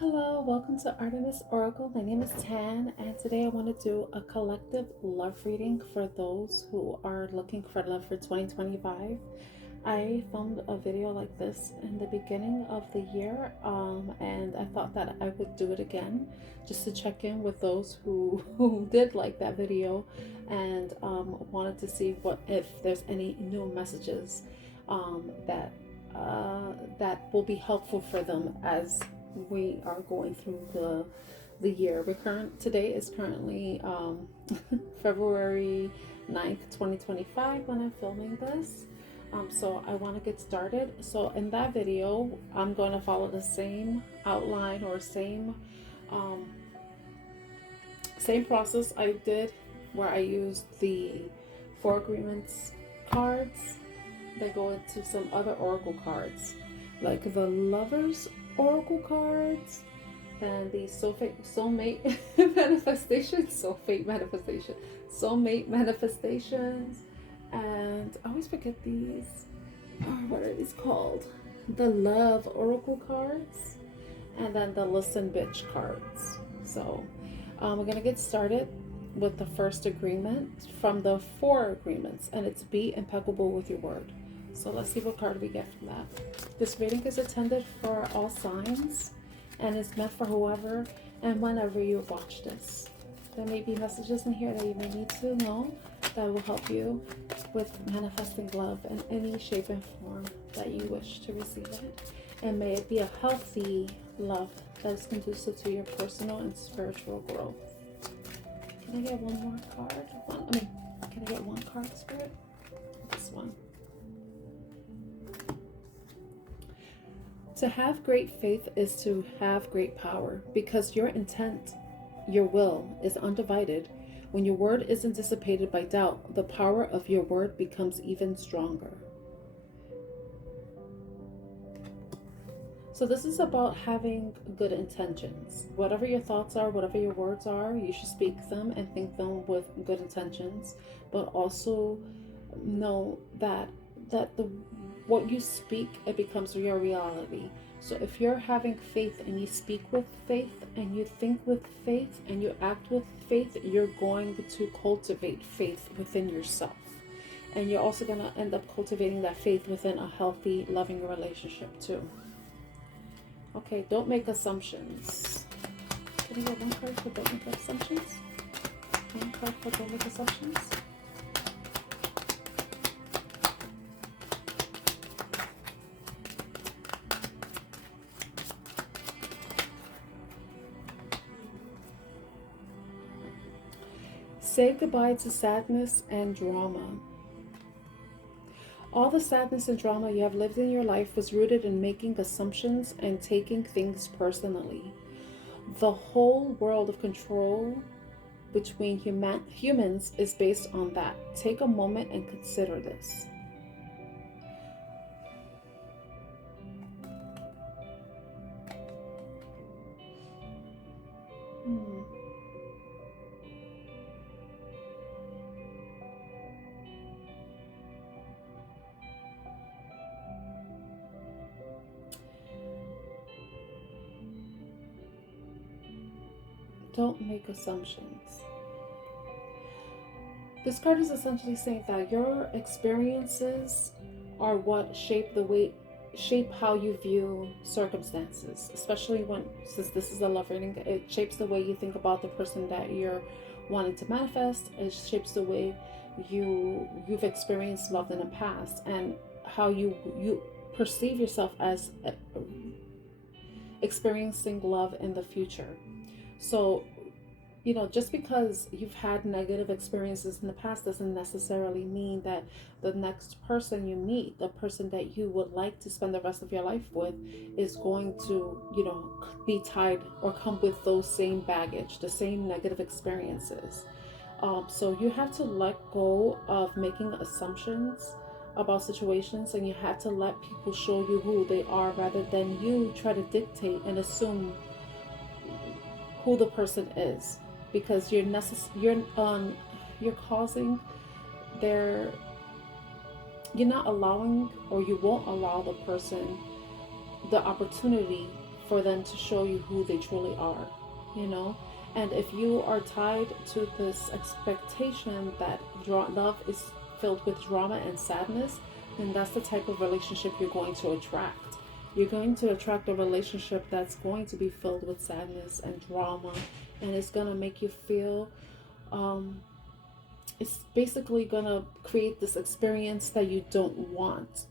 Hello, welcome to Artemis Oracle. My name is Tan, and today I want to do a collective love reading for those who are looking for love for 2025. I filmed a video like this in the beginning of the year, and I thought that I would do it again just to check in with those who did like that video and wanted to see if there's any new messages that will be helpful for them as we are going through the year. Today is currently February 9th, 2025 when I'm filming this. So I want to get started. So in that video, I'm going to follow the same outline or same process I did where I used the Four Agreements cards. They go into some other oracle cards, like the Lovers Oracle cards, and the Soulmate Manifestations, and I always forget these. What are these called? The Love Oracle cards, and then the Listen Bitch cards. So we're gonna get started with the first agreement from the Four Agreements, and it's be impeccable with your word. So let's see what card we get from that. This reading is intended for all signs and is meant for whoever and whenever you watch this. There may be messages in here that you may need to know that will help you with manifesting love in any shape and form that you wish to receive it. And may it be a healthy love that is conducive to your personal and spiritual growth. Can I get one more card? Can I get one card, Spirit? This one. To have great faith is to have great power, because your intent, your will, is undivided. When your word isn't dissipated by doubt, the power of your word becomes even stronger. So this is about having good intentions. Whatever your thoughts are, whatever your words are, you should speak them and think them with good intentions, but also know that what you speak, it becomes your reality. So if you're having faith and you speak with faith and you think with faith and you act with faith, you're going to cultivate faith within yourself. And you're also going to end up cultivating that faith within a healthy, loving relationship too. Okay, don't make assumptions. Can I get one card for don't make assumptions? One card for don't make assumptions? Say goodbye to sadness and drama. All the sadness and drama you have lived in your life was rooted in making assumptions and taking things personally. The whole world of control between humans is based on that. Take a moment and consider this. Don't make assumptions. This card is essentially saying that your experiences are what shape how you view circumstances, especially since this is a love reading. It shapes the way you think about the person that you're wanting to manifest. It shapes the way you've experienced love in the past and how you perceive yourself as experiencing love in the future. So, just because you've had negative experiences in the past doesn't necessarily mean that the next person you meet, the person that you would like to spend the rest of your life with, is going to, be tied or come with those same baggage, the same negative experiences. So you have to let go of making assumptions about situations, and you have to let people show you who they are rather than you try to dictate and assume who the person is, because you're not allowing, or you won't allow the person the opportunity for them to show you who they truly are, you know. And if you are tied to this expectation that love is filled with drama and sadness, then that's the type of relationship you're going to attract. You're going to attract a relationship that's going to be filled with sadness and drama, and it's going to make you feel, it's basically going to create this experience that you don't want,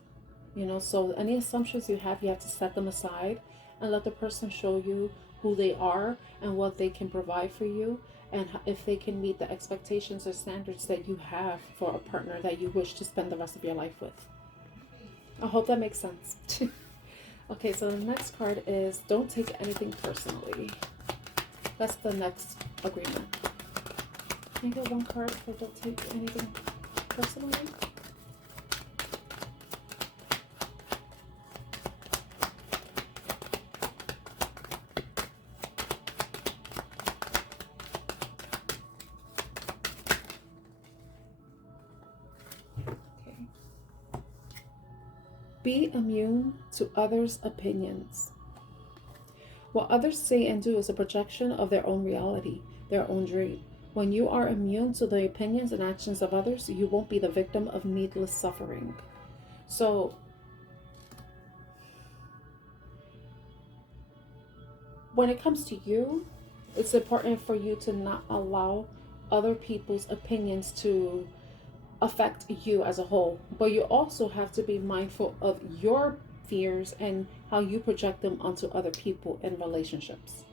you know. So any assumptions you have to set them aside and let the person show you who they are and what they can provide for you, and if they can meet the expectations or standards that you have for a partner that you wish to spend the rest of your life with. I hope that makes sense. Okay, so the next card is don't take anything personally. That's the next agreement. Can I get one card for don't take anything personally? Be immune to others' opinions. What others say and do is a projection of their own reality, their own dream. When you are immune to the opinions and actions of others, you won't be the victim of needless suffering. So, when it comes to you, it's important for you to not allow other people's opinions to affect you as a whole, but you also have to be mindful of your fears and how you project them onto other people in relationships.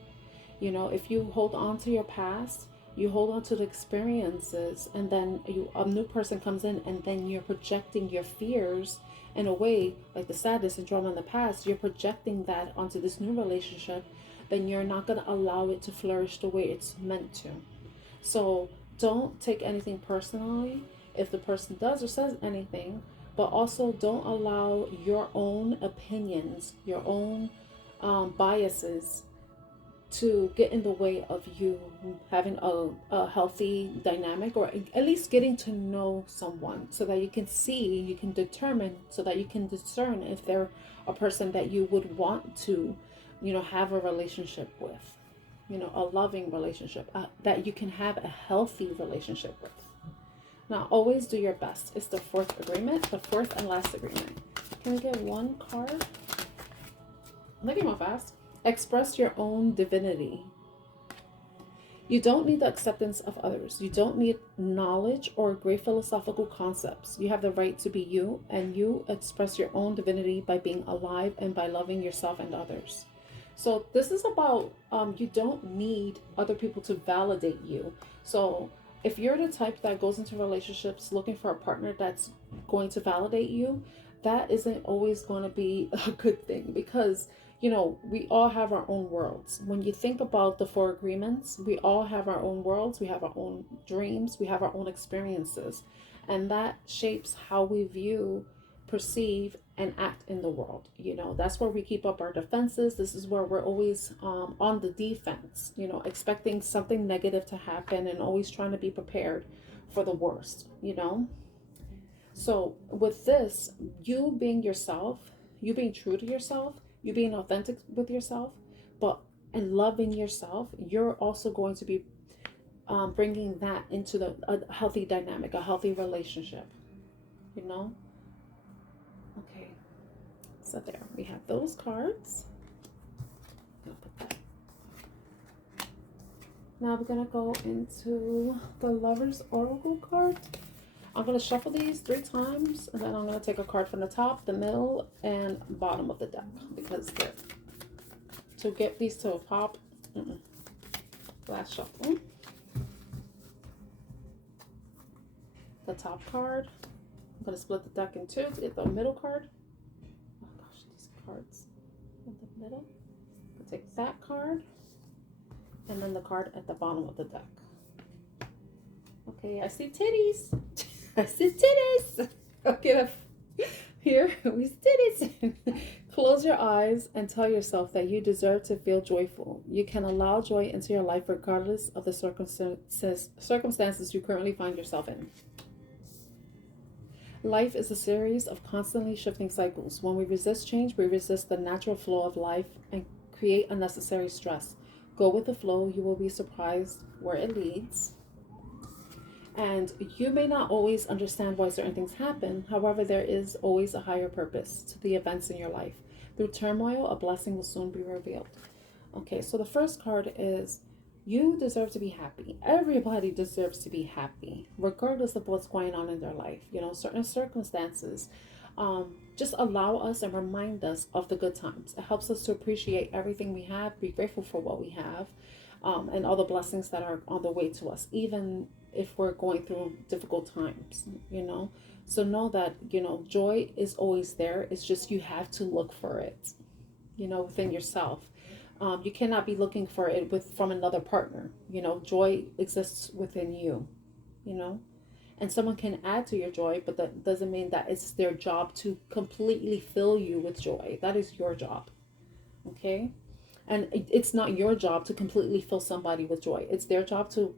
You know, if you hold on to your past, you hold on to the experiences, and then a new person comes in, and then you're projecting your fears in a way, like the sadness and drama in the past, you're projecting that onto this new relationship, then you're not going to allow it to flourish the way it's meant to. So don't take anything personally if the person does or says anything, but also don't allow your own opinions, your own biases to get in the way of you having a healthy dynamic, or at least getting to know someone, so that you can see, you can determine, so that you can discern if they're a person that you would want to, you know, have a relationship with, you know, a loving relationship, that you can have a healthy relationship with. Now, always do your best. It's the fourth agreement, the fourth and last agreement. Can we get one card? Look at my fast. Express your own divinity. You don't need the acceptance of others. You don't need knowledge or great philosophical concepts. You have the right to be you, and you express your own divinity by being alive and by loving yourself and others. So this is about, you don't need other people to validate you. So if you're the type that goes into relationships looking for a partner that's going to validate you, that isn't always going to be a good thing, because, you know, we all have our own worlds. When you think about the four agreements, we all have our own worlds, we have our own dreams, we have our own experiences, and that shapes how we view, perceive, and act in the world. You know, that's where we keep up our defenses. This is where we're always on the defense, you know, expecting something negative to happen and always trying to be prepared for the worst, you know. So with this, you being yourself, you being true to yourself, you being authentic with yourself, but and loving yourself, you're also going to be bringing that into a healthy dynamic, a healthy relationship, you know. Okay, so there we have those cards. I'm gonna put that. Now we're gonna go into the Lover's Oracle card. I'm going to shuffle these 3 times, and then I'm going to take a card from the top, the middle, and bottom of the deck, because to get these to a pop, last shuffle. The top card. I'm going to split the deck in 2 to get the middle card. Oh gosh, these cards in the middle. I'll take that card, and then the card at the bottom of the deck. Okay, I see titties. I see titties. Okay, here we see titties. Close your eyes and tell yourself that you deserve to feel joyful. You can allow joy into your life regardless of the circumstances you currently find yourself in. Life is a series of constantly shifting cycles. When we resist change, we resist the natural flow of life and create unnecessary stress. Go with the flow. You will be surprised where it leads. And you may not always understand why certain things happen. However, there is always a higher purpose to the events in your life. Through turmoil, a blessing will soon be revealed. Okay, so the first card is you deserve to be happy. Everybody deserves to be happy, regardless of what's going on in their life. You know, certain circumstances just allow us and remind us of the good times. It helps us to appreciate everything we have, be grateful for what we have, and all the blessings that are on the way to us, even if we're going through difficult times, you know. So know that, you know, joy is always there. It's just you have to look for it, you know, within yourself. You cannot be looking for it from another partner. You know, joy exists within you, you know. And someone can add to your joy, but that doesn't mean that it's their job to completely fill you with joy. That is your job, okay? And it's not your job to completely fill somebody with joy. It's their job to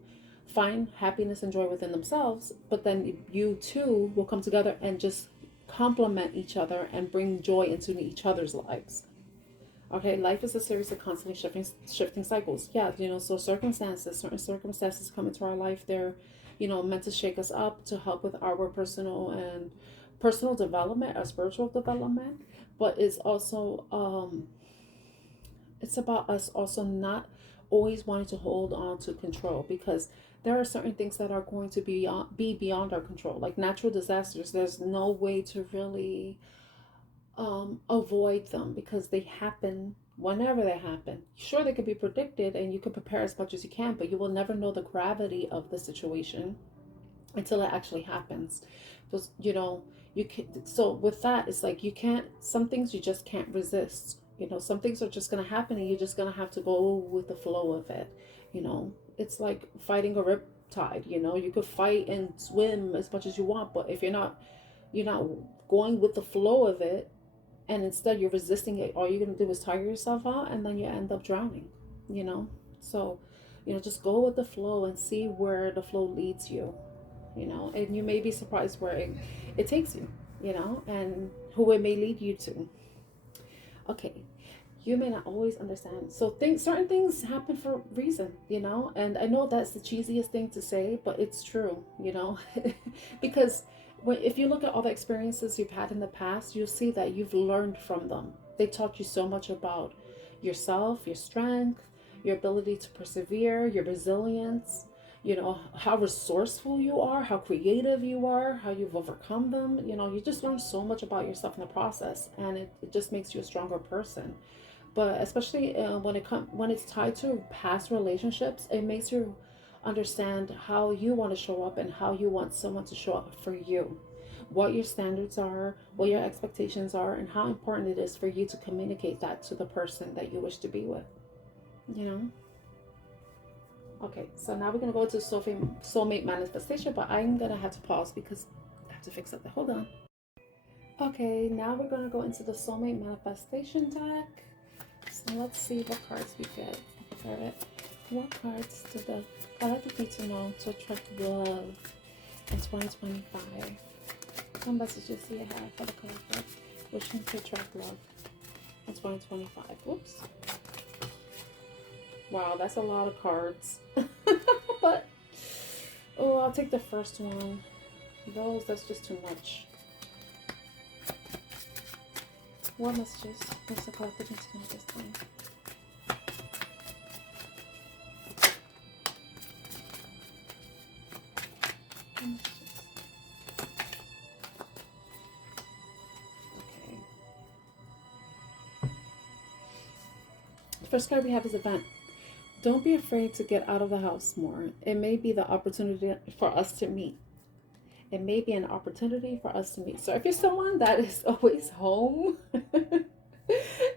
find happiness and joy within themselves, but then you two will come together and just complement each other and bring joy into each other's lives. Okay, life is a series of constantly shifting cycles. Yeah, you know, so certain circumstances come into our life. They're, you know, meant to shake us up, to help with our personal development, our spiritual development. But it's also it's about us also not always wanting to hold on to control, because there are certain things that are going to be beyond our control, like natural disasters. There's no way to really avoid them, because they happen whenever they happen. Sure, they could be predicted and you can prepare as much as you can, but you will never know the gravity of the situation until it actually happens. Because, you know, you can, so with that, it's like you can't, some things you just can't resist. You know, some things are just going to happen and you're just going to have to go with the flow of it. You know, it's like fighting a riptide. You know, you could fight and swim as much as you want, but if you're not going with the flow of it, and instead you're resisting it, all you're going to do is tire yourself out, and then you end up drowning, you know. So, you know, just go with the flow and see where the flow leads you, you know. And you may be surprised where it takes you, you know, and who it may lead you to. Okay, you may not always understand. So certain things happen for a reason, you know. And I know that's the cheesiest thing to say, but it's true, you know. Because if you look at all the experiences you've had in the past, you'll see that you've learned from them. They taught you so much about yourself, your strength, your ability to persevere, your resilience, you know, how resourceful you are, how creative you are, how you've overcome them. You know, you just learn so much about yourself in the process, and it just makes you a stronger person. But especially when it's tied to past relationships, it makes you understand how you want to show up and how you want someone to show up for you, what your standards are, what your expectations are, and how important it is for you to communicate that to the person that you wish to be with, you know. Okay, so now we're going to go to soulmate manifestation, but I'm going to have to pause because I have to fix something. Hold on. Okay, now we're going to go into the soulmate manifestation deck. So let's see what cards we get for it. What cards I like the need to know to attract love in 2025? What messages do you have for the card wishing to attract love in 2025? Whoops. Wow, that's a lot of cards. But, oh, I'll take the first one. That's just too much. What messages does the collective need to know this time? First card we have is event. Don't be afraid to get out of the house more. It may be the opportunity for us to meet. It may be an opportunity for us to meet. So if you're someone that is always home,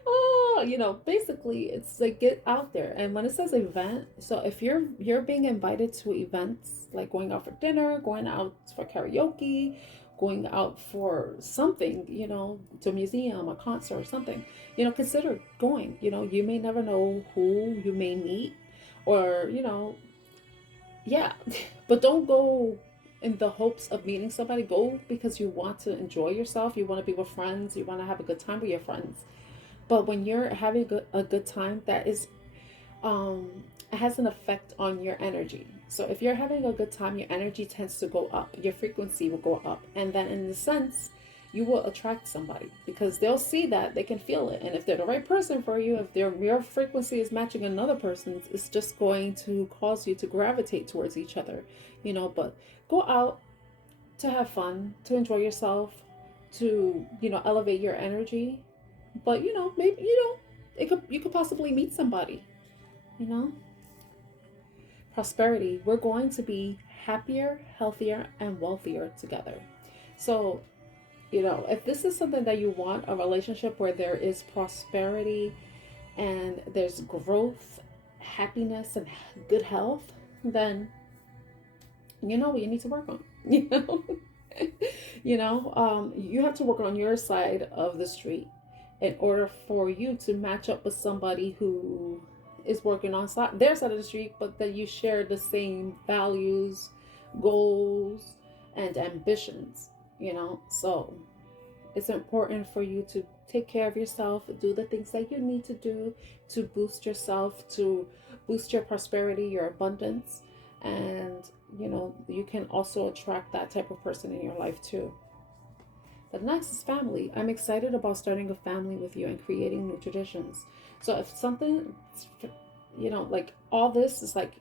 oh, you know, basically it's like get out there. And when it says event, so if you're being invited to events like going out for dinner, going out for karaoke, going out for something, you know, to a museum, a concert or something, you know, consider going. You know, you may never know who you may meet, or, you know, yeah, but don't go in the hopes of meeting somebody. Go because you want to enjoy yourself, you want to be with friends, you want to have a good time with your friends. But when you're having a good time, that is it has an effect on your energy. So if you're having a good time, your energy tends to go up, your frequency will go up, and then in a sense you will attract somebody because they'll see that, they can feel it, and if they're the right person for you, if your frequency is matching another person's, it's just going to cause you to gravitate towards each other, you know. But go out to have fun, to enjoy yourself, to, you know, elevate your energy. But you know, maybe, you know, it could, you could possibly meet somebody, you know. Prosperity, we're going to be happier, healthier, and wealthier together. So, you know, if this is something that you want, a relationship where there is prosperity and there's growth, happiness, and good health, then you know what you need to work on. You know, you have to work on your side of the street in order for you to match up with somebody who is working on their side of the street, but that you share the same values, goals, and ambitions, you know. So it's important for you to take care of yourself, do the things that you need to do to boost yourself, to boost your prosperity, your abundance, and you know, you can also attract that type of person in your life too. The next is family. I'm excited about starting a family with you and creating new traditions. So if something, you know, like all this is like,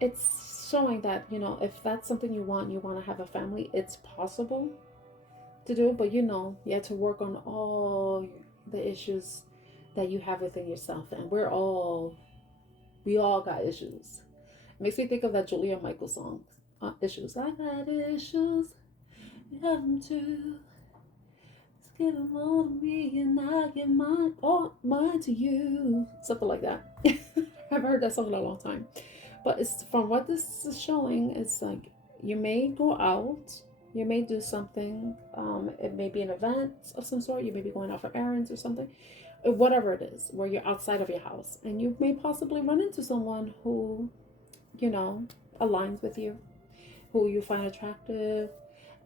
it's showing that, you know, if that's something you want to have a family, it's possible to do. But you know, you have to work on all the issues that you have within yourself. And we all got issues. It makes me think of that Julia Michaels song, Issues. I got issues. You have them too. Just give them all to me and I give mine, all mine to you. Something like that. I haven't heard that song in a long time. But it's from what this is showing, it's like you may go out, you may do something. It may be an event of some sort. You may be going out for errands or something. Whatever it is, where you're outside of your house. And you may possibly run into someone who, you know, aligns with you, who you find attractive,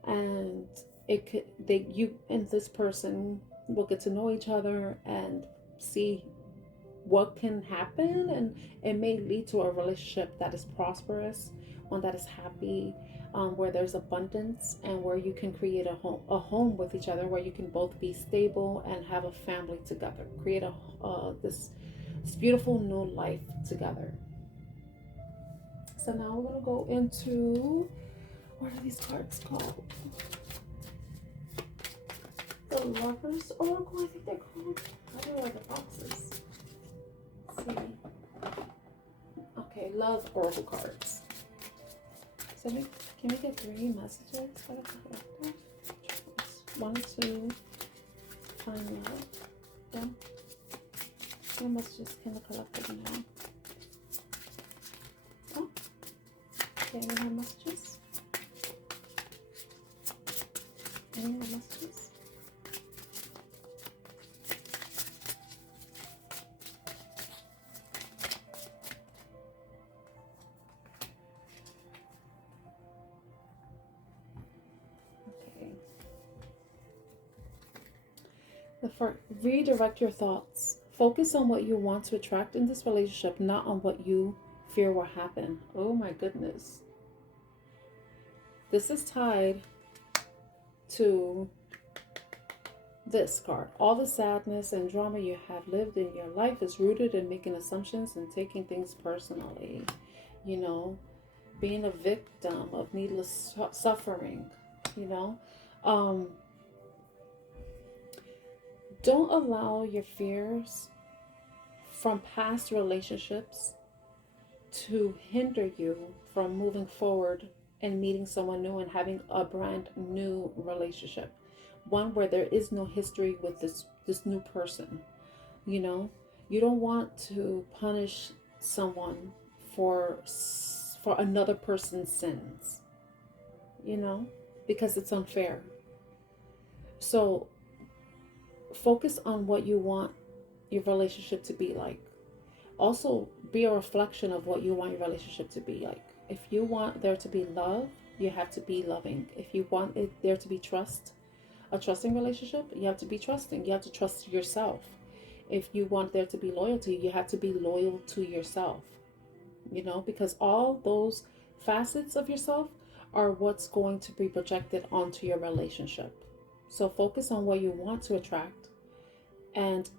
and you and this person will get to know each other and see what can happen, and it may lead to a relationship that is prosperous, one that is happy, where there's abundance, and where you can create a home with each other, where you can both be stable and have a family together, create this beautiful new life together. So now we're going to go into, what are these cards called? The Lovers Oracle, I think they're called. How are the boxes? Let's see. Okay, Love Oracle cards. So can we get 3 messages for the collector? 1, 2, find love. Yeah. What messages can the collector know? Oh. Okay, any more messages? Any more messages? Redirect your thoughts. Focus on what you want to attract in this relationship, not on what you fear will happen. Oh my goodness. This is tied to this card. All the sadness and drama you have lived in your life is rooted in making assumptions and taking things personally. You know, being a victim of needless suffering, you know. Don't allow your fears from past relationships to hinder you from moving forward and meeting someone new and having a brand new relationship. One where there is no history with this new person. You know, you don't want to punish someone for another person's sins, you know, because it's unfair. So focus on what you want your relationship to be like. Also, be a reflection of what you want your relationship to be like. If you want there to be love, you have to be loving. If you want there to be trust, a trusting relationship, you have to be trusting. You have to trust yourself. If you want there to be loyalty, you have to be loyal to yourself, you know, because all those facets of yourself are what's going to be projected onto your relationship. So focus on what you want to attract, and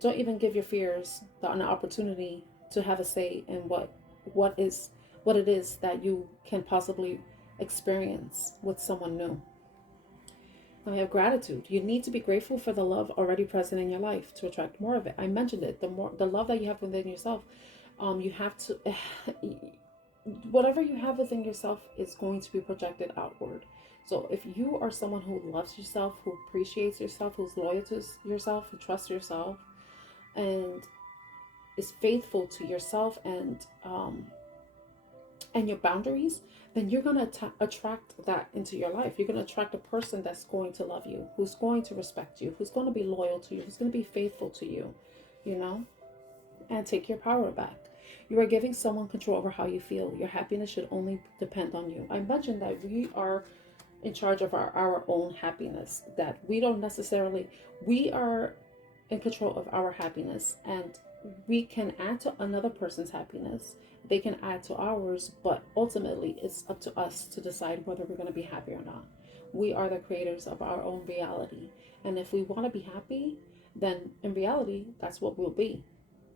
don't even give your fears an opportunity to have a say in what it is that you can possibly experience with someone new. Then we have gratitude. You need to be grateful for the love already present in your life to attract more of it. I mentioned it. The love that you have within yourself, you have to whatever you have within yourself is going to be projected outward. So if you are someone who loves yourself, who appreciates yourself, who's loyal to yourself, who trusts yourself, and is faithful to yourself and your boundaries, then you're going to attract that into your life. You're going to attract a person that's going to love you, who's going to respect you, who's going to be loyal to you, who's going to be faithful to you, you know, and take your power back. You are giving someone control over how you feel. Your happiness should only depend on you. I mentioned that we are in charge of our own happiness, that we are in control of our happiness, and we can add to another person's happiness. They can add to ours, but ultimately it's up to us to decide whether we're going to be happy or not. We are the creators of our own reality. And if we want to be happy, then in reality, that's what we'll be.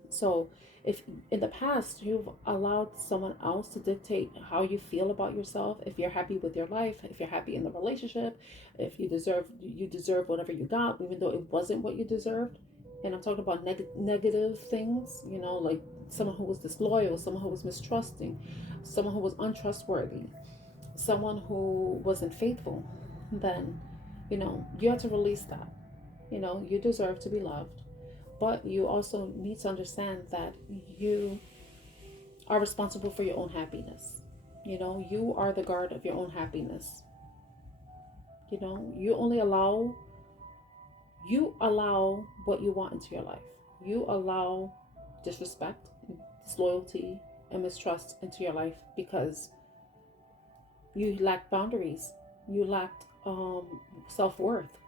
So if in the past you've allowed someone else to dictate how you feel about yourself, if you're happy with your life, if you're happy in the relationship, if you deserve whatever you got, even though it wasn't what you deserved. And I'm talking about negative things, you know, like someone who was disloyal, someone who was mistrusting, someone who was untrustworthy, someone who wasn't faithful. Then, you know, you have to release that. You know, you deserve to be loved. But you also need to understand that you are responsible for your own happiness. You know, you are the guard of your own happiness. You know, you allow what you want into your life. You allow disrespect, disloyalty, and mistrust into your life because you lack boundaries. You lacked self-worth,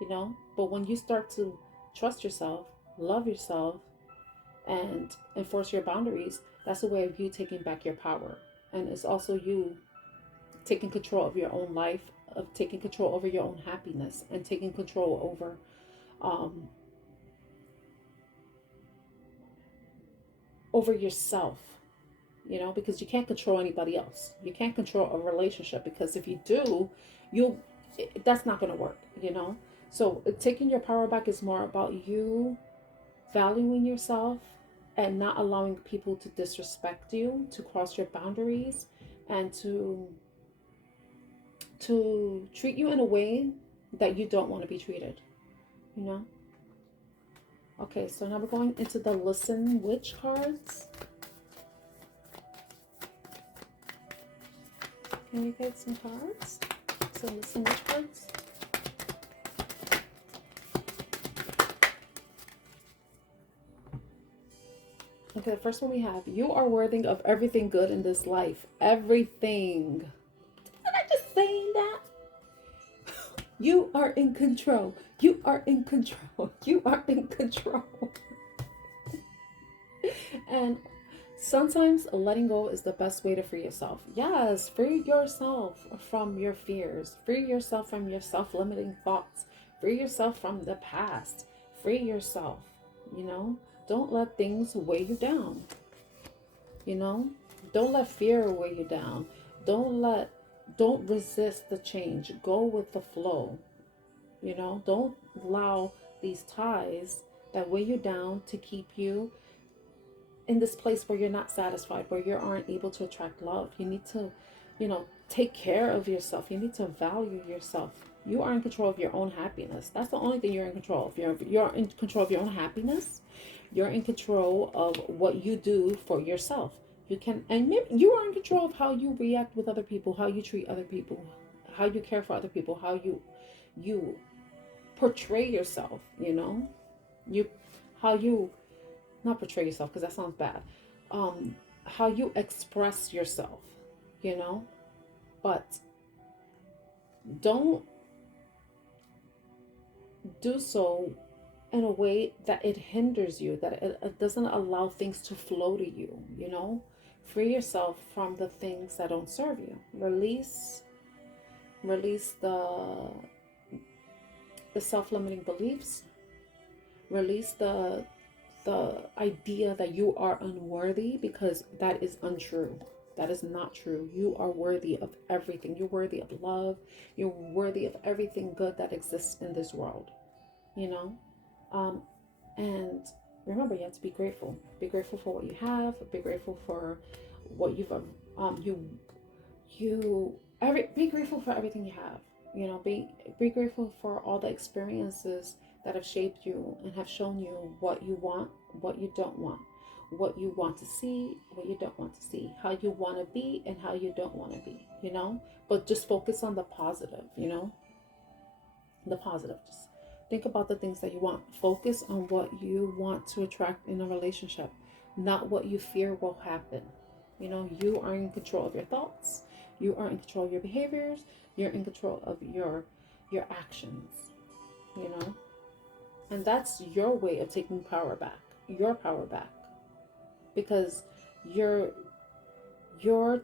you know. But when you start to trust yourself, love yourself, and enforce your boundaries, that's a way of you taking back your power. And it's also you taking control of your own life, of taking control over your own happiness, and taking control over yourself, you know, because you can't control anybody else. You can't control a relationship, because if you do, that's not going to work, you know. So taking your power back is more about you valuing yourself and not allowing people to disrespect you, to cross your boundaries, and to treat you in a way that you don't want to be treated, you know. Okay, so now we're going into the Listen Witch cards. Can you get some cards? Some Listen Witch cards. Okay, the first one we have: you are worthy of everything good in this life. Everything. Did I just say that? You are in control. You are in control. You are in control. And sometimes letting go is the best way to free yourself. Yes, free yourself from your fears. Free yourself from your self-limiting thoughts. Free yourself from the past. Free yourself, you know? Don't let things weigh you down. You know? Don't let fear weigh you down. Don't resist the change. Go with the flow. You know? Don't allow these ties that weigh you down to keep you in this place where you're not satisfied, where you aren't able to attract love. You need to, you know, take care of yourself. You need to value yourself. You are in control of your own happiness. That's the only thing you're in control of. You're in control of your own happiness. You're in control of what you do for yourself. You can, and maybe you are in control of how you react with other people, how you treat other people, how you care for other people, how you portray yourself, you know, how you not portray yourself, because that sounds bad, how you express yourself, you know. But don't do so in a way that it hinders you, that it doesn't allow things to flow to you, you know? Free yourself from the things that don't serve you. Release the self-limiting beliefs. Release the idea that you are unworthy, because that is untrue. That is not true. You are worthy of everything. You're worthy of love. You're worthy of everything good that exists in this world, you know? And remember, you have to be grateful. Be grateful for what you have. Be grateful for what you've be grateful for everything you have. You know, be grateful for all the experiences that have shaped you and have shown you what you want, what you don't want, what you want to see, what you don't want to see, how you want to be and how you don't want to be, you know? But just focus on the positive, you know? The positive. Just think about the things that you want. Focus on what you want to attract in a relationship, not what you fear will happen. You know, you are in control of your thoughts. You are in control of your behaviors. You're in control of your actions, you know? And that's your way of taking power back, your power back. Because you're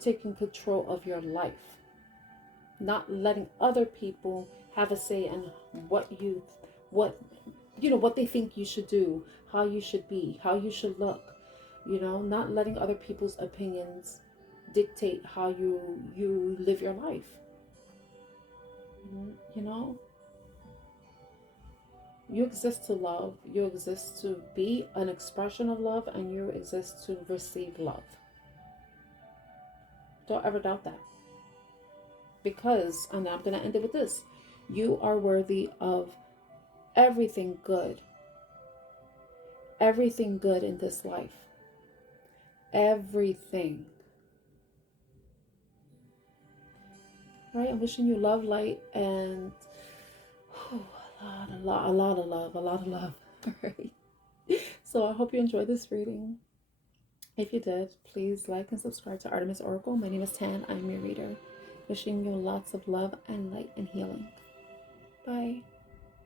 taking control of your life, not letting other people have a say in what they think you should do, how you should be, how you should look, you know, not letting other people's opinions dictate how you live your life. You know, you exist to love, you exist to be an expression of love, and you exist to receive love. Don't ever doubt that. Because, and I'm going to end it with this, you are worthy of everything good in this life. Everything. Right? I'm wishing you love, light, and a lot of love. All right. So I hope you enjoyed this reading. If you did, please like and subscribe to Artemis Oracle. My name is Tan. I'm your reader. Wishing you lots of love and light and healing. Bye.